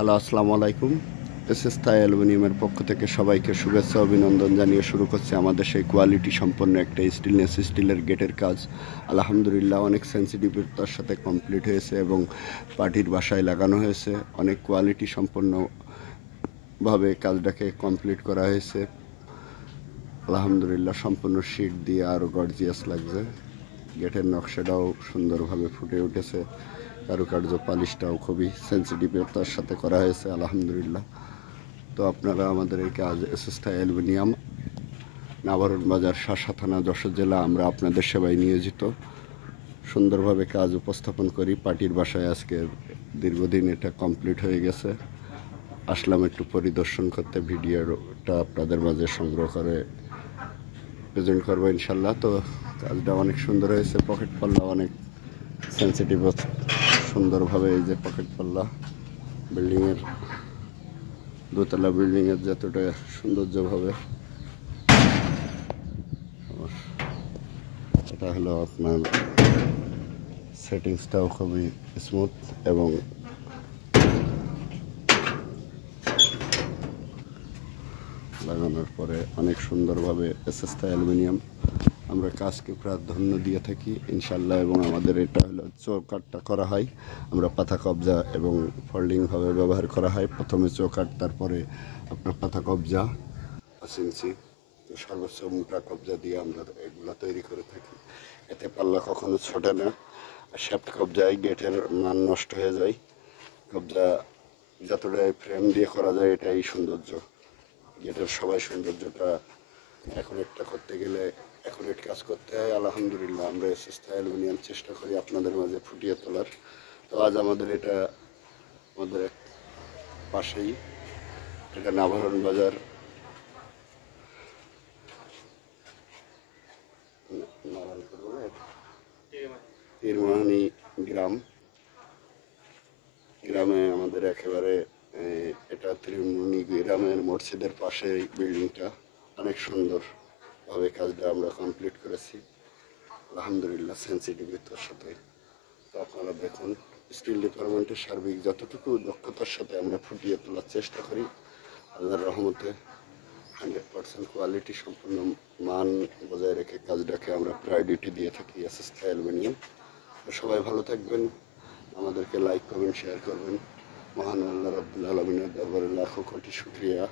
Hello, আসসালামু আলাইকুম। SS থাই অ্যালুমিনিয়ামের পক্ষ থেকে সবাইকে শুভেচ্ছা অভিনন্দন জানিয়ে শুরু করছি আমাদের সেই কোয়ালিটি সম্পন্ন একটা স্টেনলেস স্টিলের গেটের কাজ। আলহামদুলিল্লাহ অনেক সেন্সিটিভিতার সাথে কমপ্লিট হয়েছে এবং পার্টির বাসায় লাগানো হয়েছে। অনেক কোয়ালিটি সম্পন্নভাবে কাজটাকে কমপ্লিট করা হয়েছে। আলহামদুলিল্লাহ সম্পূর্ণ শীট দিয়ে আরও গর্জিয়াস লাগছে। গেটের নকশাটাও সুন্দরভাবে ফুটে উঠেছে। কারুকার্য পালিশটাও খুবই সেন্সিটিভতার সাথে করা হয়েছে আলহামদুলিল্লাহ। তো আপনারা আমাদের এই কাজ এসএস থাই অ্যালুমিনিয়াম, নাভারণ বাজার, শাসা থানা, যশোর জেলা, আমরা আপনাদের সেবায় নিয়োজিত। সুন্দরভাবে কাজ উপস্থাপন করি। পার্টির বাসায় আজকে দীর্ঘদিন এটা কমপ্লিট হয়ে গেছে। আসলাম একটু পরিদর্শন করতে, ভিডিওটা আপনাদের মাঝে সংগ্রহ করে প্রেজেন্ট করবো ইনশাল্লাহ। তো কাজটা অনেক সুন্দর হয়েছে। পকেট পাল্লা অনেক সেন্সিটিভ, সুন্দরভাবে এই যে পকেট পাল্লা বিল্ডিংয়ের, দোতলা বিল্ডিংয়ের যতটা সৌন্দর্যভাবে, এটা হলো আপনার সেটিংসটাও খুবই স্মুথ এবং লাগানোর পরে অনেক সুন্দরভাবে এসএস থাই অ্যালুমিনিয়াম আমরা কাজকে প্রাধান্য দিয়ে থাকি ইনশাল্লাহ। এবং আমাদের এটা হলো চৌকাটটা করা হয়, আমরা পাতা কবজা এবং ফোল্ডিংভাবে ব্যবহার করা হয়। প্রথমে চৌকাট, তারপরে আপনার পাতা কবজা, সিনসি, তো সর্বোচ্চ মোটা কবজা দিয়ে আমরা এগুলো তৈরি করে থাকি। এতে পাল্লা কখনো ছোটে না। শ্যাফট কবজায় গেটের মান নষ্ট হয়ে যায়। কবজা যতটাই ফ্রেম দিয়ে করা যায় এটাই সৌন্দর্য। গেটের সবাই সৌন্দর্যটা এখন একটা করতে গেলে অ্যাকুরেট কাজ করতে হয়। আলহামদুলিল্লাহ আমরা এসএস থাই অ্যালুমিনিয়াম চেষ্টা করি আপনাদের মাঝে ফুটিয়ে তোলার। তো আজ আমাদের এটা আমাদের পাশেই, এটা নাভারণ বাজার, তীরমানি গ্রামে আমাদের একেবারে এটা ত্রিমুনি গ্রামের মসজিদের পাশে এই বিল্ডিংটা অনেক সুন্দরভাবে কাজটা আমরা কমপ্লিট করেছি আলহামদুলিল্লাহ সেন্সিটিভিটির সাথে। তো আপনারা দেখুন, স্টিল ডিপার্টমেন্টের সার্বিক যতটুকু দক্ষতার সাথে আমরা ফুটিয়ে তোলার চেষ্টা করি, আল্লাহর রহমতে 100% কোয়ালিটি সম্পূর্ণ মান বজায় রেখে কাজটাকে আমরা প্রায়োরিটি দিয়ে থাকি এসএস থাই অ্যালুমিনিয়াম। তো সবাই ভালো থাকবেন, আমাদেরকে লাইক করবেন, শেয়ার করবেন। মহান আল্লাহ রাব্বুল আলামিনের দরবারে লাখো কোটি শুকরিয়া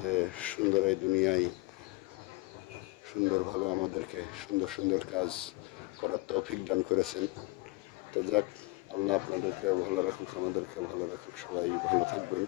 যে সুন্দর এই দুনিয়ায় সুন্দরভাবে আমাদেরকে সুন্দর সুন্দর কাজ করার তৌফিক দান করেছেন। তো যাক, আল্লাহ আপনাদেরকে ভালো রাখুক, আমাদেরকে ভালো রাখুক, সবাই ভালো থাকবেন।